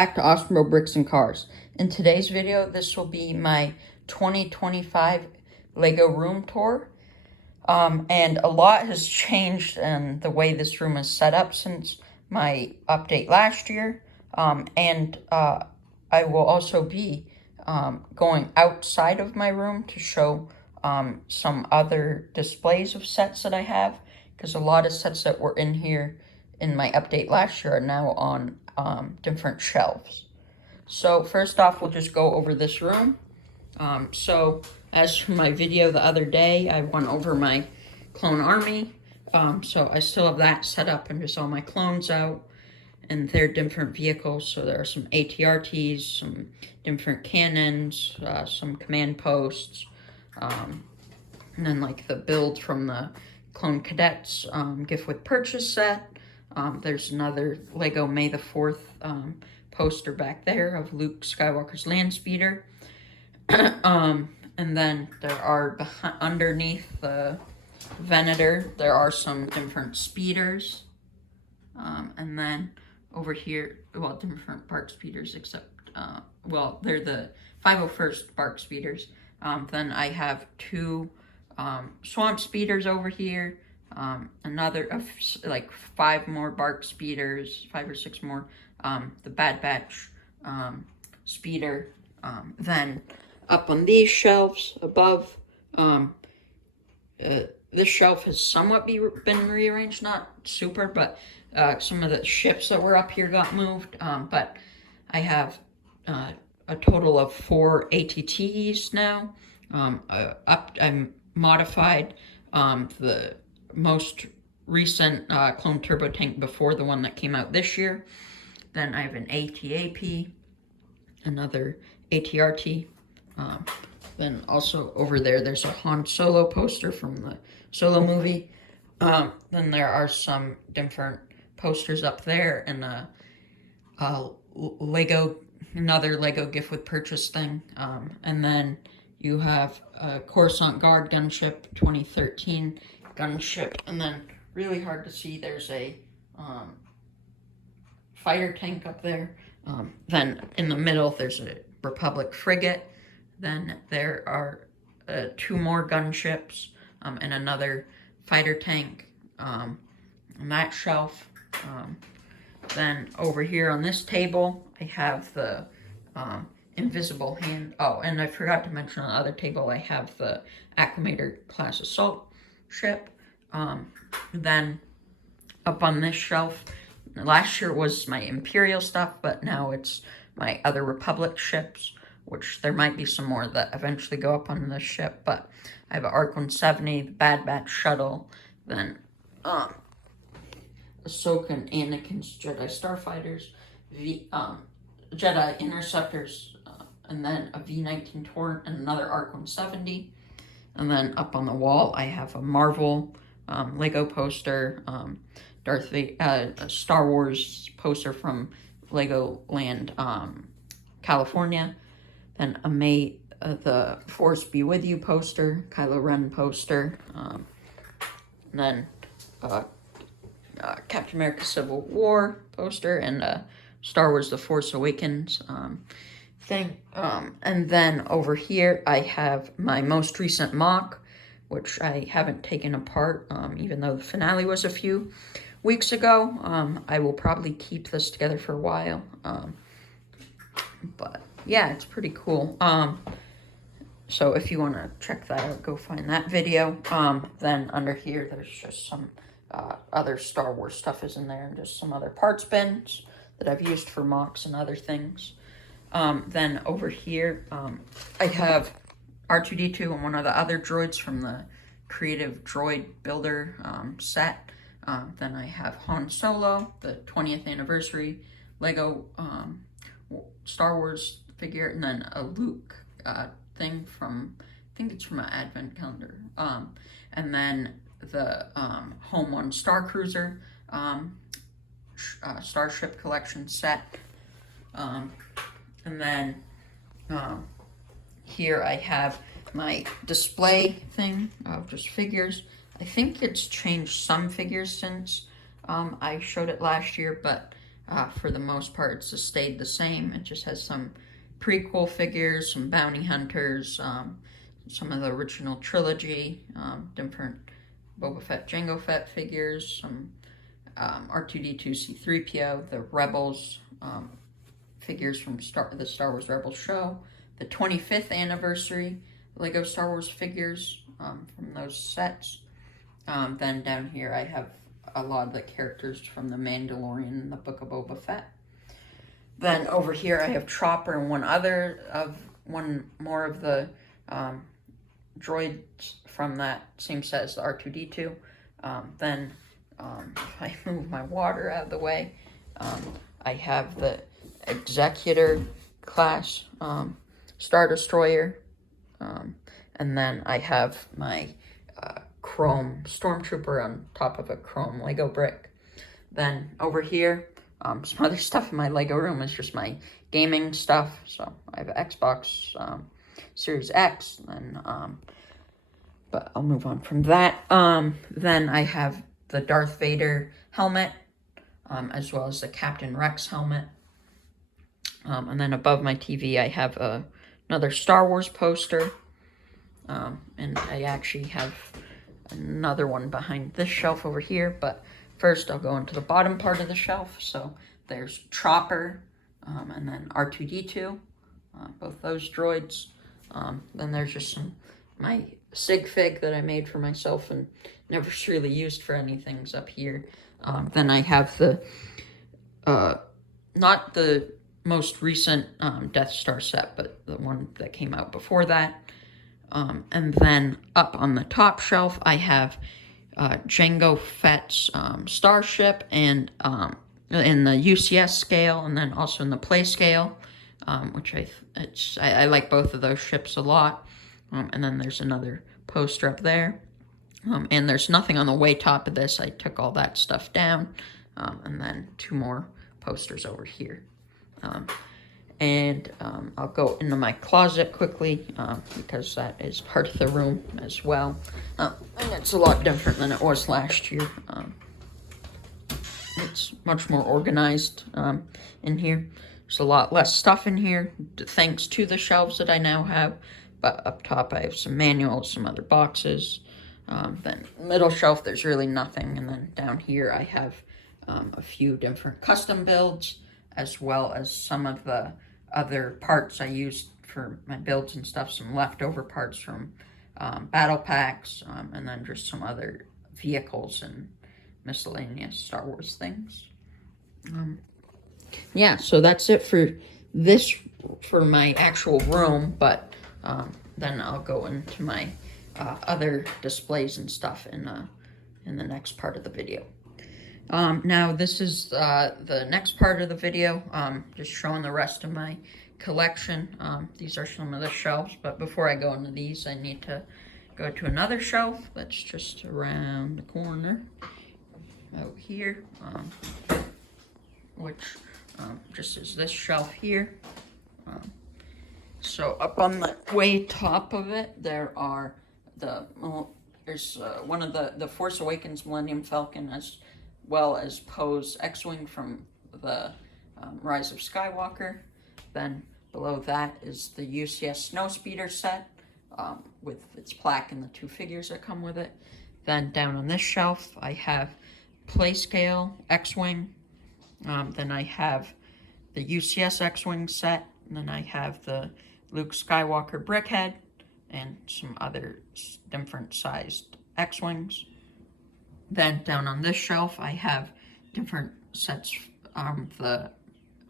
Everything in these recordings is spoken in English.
back to AwesomeBro Bricks and Cars. In today's video, this will be my 2025 Lego room tour. And a lot has changed in the way this room is set up since my update last year. I will also be going outside of my room to show some other displays of sets that I have, because a lot of sets that were in here in my update last year are now on different shelves. So first off, we'll just go over this room. So as for my video the other day, I went over my clone army. So I still have that set up and just all my clones out and their different vehicles. So there are some ATRTs, some different cannons, some command posts, and then like the build from the Clone Cadets gift with purchase set. There's another Lego May the 4th poster back there of Luke Skywalker's land speeder. And then there are underneath the Venator, there are some different speeders. And then over here, well, different BARC speeders, except, well, they're the 501st BARC speeders. Then I have two Swamp speeders over here. Another of like 5 more BARC speeders, 5 or 6 more. The Bad Batch speeder. Then up on these shelves above, this shelf has somewhat been rearranged, not super, but some of the ships that were up here got moved. But I have a total of 4 ATTs now. I modified the most recent clone turbo tank before the one that came out this year. Then I have an ATAP, another ATRT. Then also over there, there's a Han Solo poster from the Solo movie. Then there are some different posters up there, and another Lego gift with purchase thing. And then you have a Coruscant Guard gunship, 2013 gunship, and then really hard to see, there's a fighter tank up there. Then in the middle, there's a Republic frigate. Then there are 2 more gunships and another fighter tank on that shelf. Then over here on this table, I have the invisible hand. Oh, and I forgot to mention on the other table, I have the Acclimator class assault ship. Then up on this shelf, last year was my Imperial stuff, but now it's my other Republic ships, which there might be some more that eventually go up on this ship. But I have an ARC 170, the Bad Batch shuttle, then Ahsoka and Anakin's Jedi Starfighters, Jedi Interceptors, and then a V-19 Torrent and another ARC 170. And then up on the wall, I have a Marvel Lego poster, Darth Vader, a Star Wars poster from Legoland, California. Then a May the Force Be With You poster, Kylo Ren poster. And then Captain America Civil War poster, and Star Wars The Force Awakens thing. And then over here I have my most recent mock, which I haven't taken apart, even though the finale was a few weeks ago. I will probably keep this together for a while. But yeah, it's pretty cool. So if you want to check that out, go find that video. Then under here, there's just some other Star Wars stuff is in there, and just some other parts bins that I've used for mocks and other things. Then over here, I have R2-D2 and one of the other droids from the Creative Droid Builder set. Then I have Han Solo, the 20th anniversary Lego Star Wars figure, and then a Luke thing from, I think it's from an advent calendar. And then the Home One Star Cruiser Starship Collection set. And then here I have my display thing of just figures. I think it's changed some figures since I showed it last year, but For the most part, it's just stayed the same. It just has some prequel figures, some bounty hunters, some of the original trilogy, different Boba Fett, Jango Fett figures, some R2-D2, C-3PO, the Rebels figures from the Star Wars Rebels show, the 25th anniversary Lego Star Wars figures from those sets. Then down here I have a lot of the characters from The Mandalorian and the Book of Boba Fett. Then over here I have Chopper and one more of the droids from that same set as the R2-D2. Then if I move my water out of the way, I have the Executor class Star Destroyer, and then I have my chrome Stormtrooper on top of a chrome Lego brick. Then over here, some other stuff in my Lego room is just my gaming stuff. So I have Xbox Series X, and but I'll move on from that. Then I have the Darth Vader helmet, as well as the Captain Rex helmet. And then above my TV, I have another Star Wars poster. And I actually have another one behind this shelf over here. But first, I'll go into the bottom part of the shelf. So there's Chopper, and then R2-D2, both those droids. Then there's just my sig fig that I made for myself and never really used for anything's up here. Then I have the, not the most recent Death Star set, but the one that came out before that. And then up on the top shelf, I have Jango Fett's Starship, and in the UCS scale, and then also in the play scale, which I like both of those ships a lot. And then there's another poster up there. And there's nothing on the way top of this. I took all that stuff down. And then two more posters over here. And I'll go into my closet quickly, because that is part of the room as well. And it's a lot different than it was last year. It's much more organized in here. There's a lot less stuff in here, thanks to the shelves that I now have. But up top, I have some manuals, some other boxes. Then middle shelf, there's really nothing. And then down here, I have a few different custom builds, as well as some of the other parts I used for my builds and stuff. Some leftover parts from battle packs, and then just some other vehicles and miscellaneous Star Wars things. Yeah, so that's it for my actual room, but then I'll go into my other displays and stuff in the next part of the video. Now this is the next part of the video, just showing the rest of my collection. These are some of the shelves, but before I go into these, I need to go to another shelf that's just around the corner out here, which just is this shelf here. So up on the way top of it, there are there's one of the Force Awakens Millennium Falcon, as well as Poe's X-Wing from the Rise of Skywalker. Then below that is the UCS Snowspeeder set, with its plaque and the two figures that come with it. Then down on this shelf, I have Playscale X-Wing. Then I have the UCS X-Wing set. And then I have the Luke Skywalker Brickhead and some other different sized X-Wings. Then down on this shelf, I have different sets from the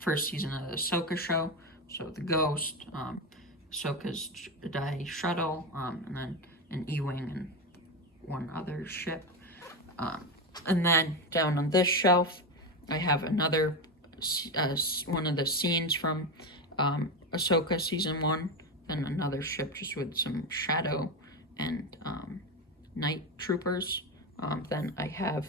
first season of the Ahsoka show. So the Ghost, Ahsoka's Jedi Shuttle, and then an E-Wing and one other ship. And then down on this shelf, I have another one of the scenes from Ahsoka Season 1, then another ship just with some Shadow and Night Troopers. Then I have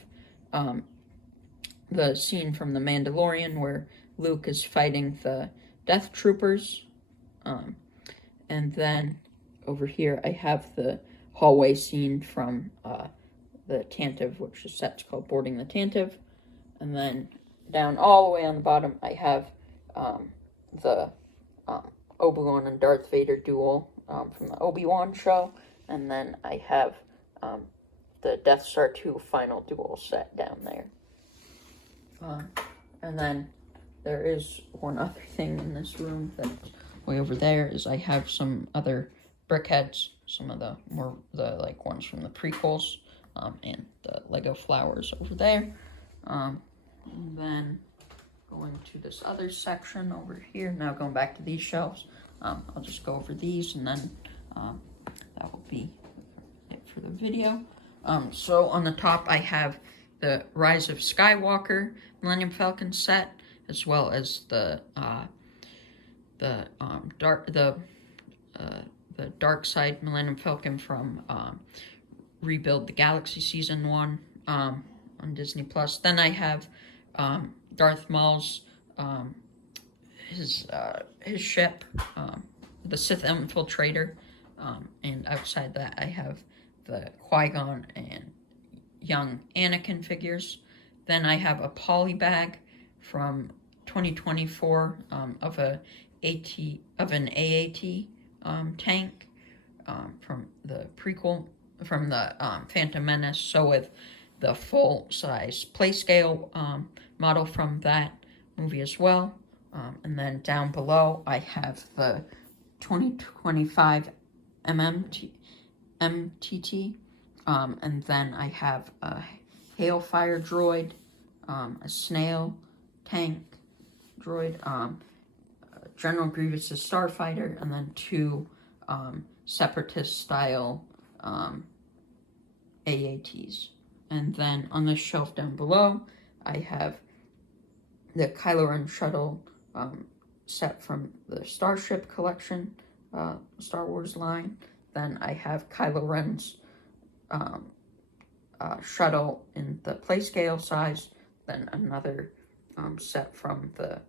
the scene from The Mandalorian where Luke is fighting the Death Troopers. And then over here I have the hallway scene from the Tantive, which the set's called Boarding the Tantive. And then down all the way on the bottom, I have the Obi-Wan and Darth Vader duel from the Obi-Wan show. And then I have the Death Star 2 final duel set down there. And then there is one other thing in this room that's way over there, is I have some other brickheads, some of the like ones from the prequels, and the Lego flowers over there. And then going to this other section over here, now going back to these shelves, I'll just go over these, and then that will be it for the video. So on the top I have the Rise of Skywalker Millennium Falcon set, as well as the Dark Side Millennium Falcon from Rebuild the Galaxy Season 1 on Disney Plus. Then I have Darth Maul's his ship, the Sith Infiltrator, and outside that I have the Qui-Gon and young Anakin figures. Then I have a poly bag from 2024 of an AAT tank from the prequel, from the Phantom Menace. So with the full size play scale model from that movie as well. And then down below I have the 2025 MTT, and then I have a Hailfire droid, a Snail tank droid, General Grievous' Starfighter, and then two Separatist style AATs. And then on this shelf down below I have the Kylo Ren shuttle set from the Starship Collection Star Wars line. Then I have Kylo Ren's shuttle in the playscale size. Then another set from the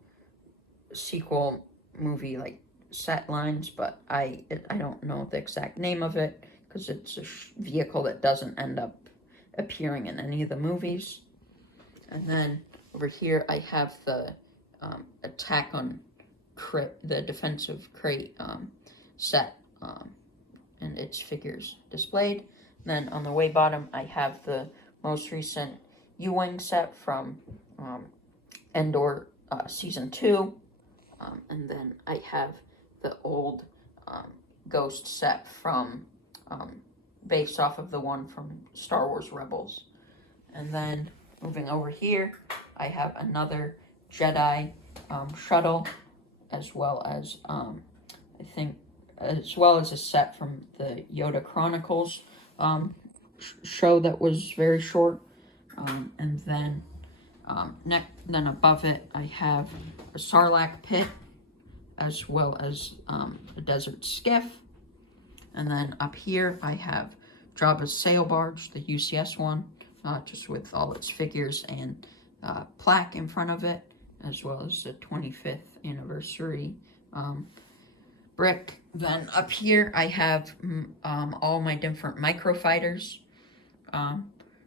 sequel movie like set lines, but I don't know the exact name of it because it's a vehicle that doesn't end up appearing in any of the movies. And then over here I have the Attack on the Defensive Crate set and its figures displayed. Then on the way bottom I have the most recent U-Wing set from Endor Season 2, and then I have the old Ghost set from based off of the one from Star Wars Rebels. And then moving over here I have another Jedi shuttle, as well as as well as a set from the Yoda Chronicles show that was very short. And then then above it I have a Sarlacc pit, as well as a desert skiff. And then up here I have Jabba's sail barge, the UCS one, just with all its figures and plaque in front of it, as well as the 25th anniversary brick. Then up here I have all my different microfighters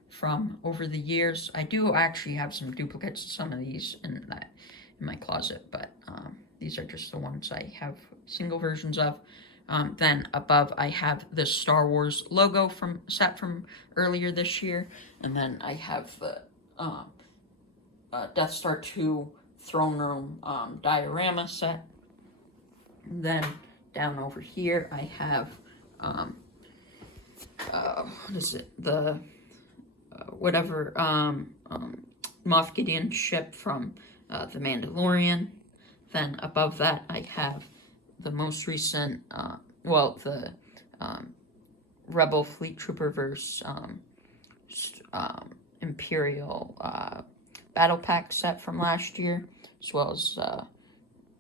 from over the years. I do actually have some duplicates of some of these in my closet, but these are just the ones I have single versions of. Then above I have the Star Wars logo set from earlier this year, and then I have the Death Star 2 throne room diorama set. And then down over here I have what is it, the whatever Moff Gideon ship from The Mandalorian. Then above that I have the most recent the Rebel Fleet Trooper versus Imperial Battle Pack set from last year, as well as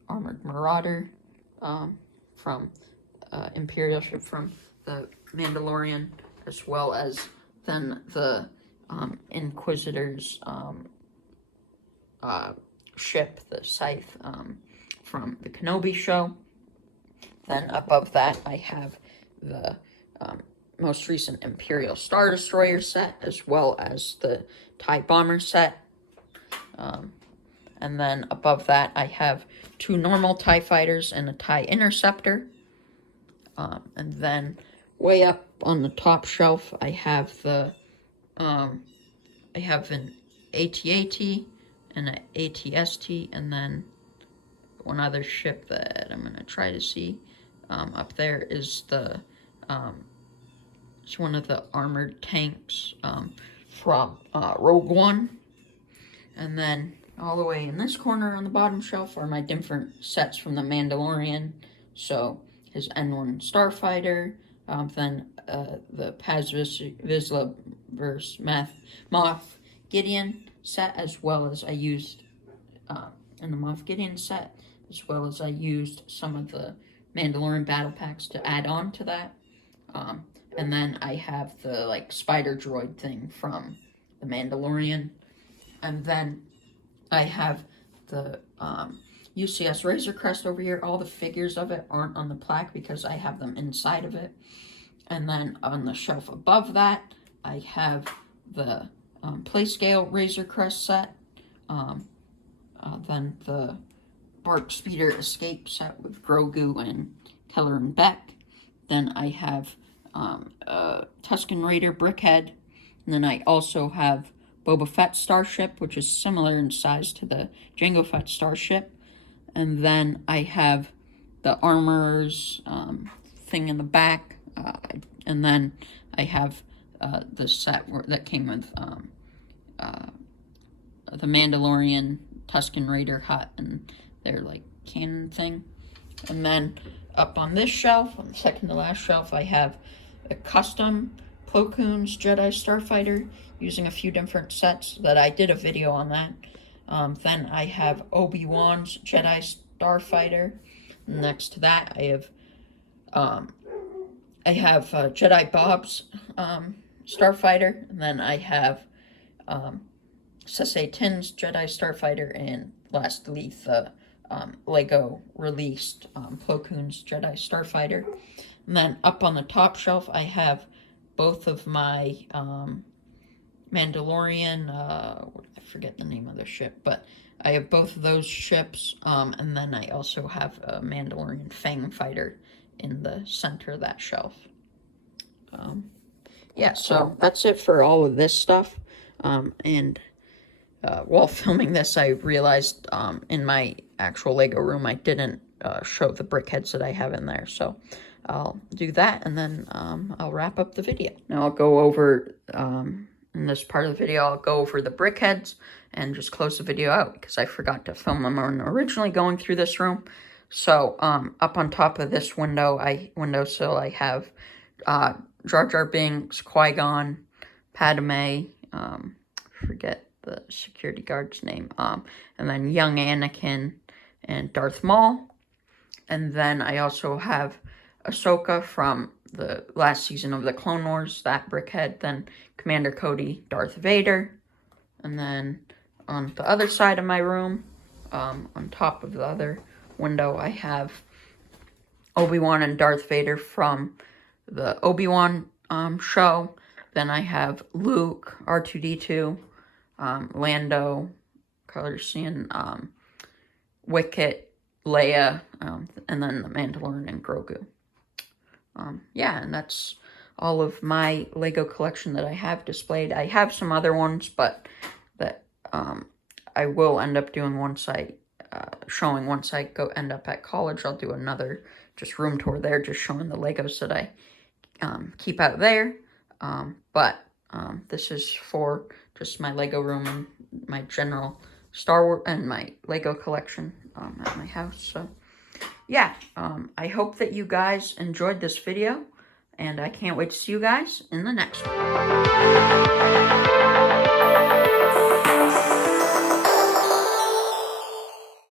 Armored Marauder from Imperial ship from The Mandalorian, as well as then the Inquisitor's ship, the Scythe, from the Kenobi show. Then above that I have the most recent Imperial Star Destroyer set, as well as the TIE Bomber set. And then above that, I have 2 normal TIE fighters and a TIE interceptor. And then way up on the top shelf, I have an AT-AT and an AT-ST, and then one other ship that I'm gonna try to see up there is it's one of the armored tanks from Rogue One. And then all the way in this corner on the bottom shelf are my different sets from The Mandalorian. So his N1 Starfighter, then the Paz Vizsla vs. Moff Gideon set, as well as I used in the Moff Gideon set, as well as I used some of the Mandalorian battle packs to add on to that. And then I have the like spider droid thing from The Mandalorian. And then I have the UCS Razor Crest over here. All the figures of it aren't on the plaque because I have them inside of it. And then on the shelf above that, I have the Playscale Razor Crest set. Then the Bark Speeder Escape set with Grogu and Keller and Beck. Then I have Tusken Raider Brickhead. And then I also have Boba Fett Starship, which is similar in size to the Jango Fett Starship. And then I have the Armorer's thing in the back. And then I have the set that came with the Mandalorian Tusken Raider hut and their like cannon thing. And then up on this shelf, on the second to last shelf, I have a custom Plo Koon's Jedi Starfighter using a few different sets that I did a video on that. Then I have Obi-Wan's Jedi Starfighter. Next to that, I have Jedi Bob's Starfighter, and then I have Sesei Tin's Jedi Starfighter, and lastly the Lego released Plo Koon's Jedi Starfighter. And then up on the top shelf, I have both of my Mandalorian, I forget the name of the ship, but I have both of those ships, and then I also have a Mandalorian Fang Fighter in the center of that shelf. Yeah, so that's it for all of this stuff. And while filming this, I realized in my actual Lego room I didn't show the brickheads that I have in there, so I'll do that, and then I'll wrap up the video. Now I'll go over, in this part of the video, I'll go over the brickheads and just close the video out because I forgot to film them when originally going through this room. So up on top of this windowsill, I have Jar Jar Binks, Qui-Gon, Padme, forget the security guard's name, and then young Anakin and Darth Maul. And then I also have Ahsoka from the last season of the Clone Wars, that brickhead, then Commander Cody, Darth Vader. And then on the other side of my room, on top of the other window, I have Obi-Wan and Darth Vader from the Obi-Wan show. Then I have Luke, R2-D2, Lando, Calrissian, Wicket, Leia, and then the Mandalorian and Grogu. Yeah, and that's all of my Lego collection that I have displayed. I have some other ones, but that I will end up doing once I end up at college. I'll do another just room tour there, just showing the Legos that I keep out there. But this is for just my Lego room and my general Star Wars and my Lego collection at my house. So yeah, I hope that you guys enjoyed this video, and I can't wait to see you guys in the next one.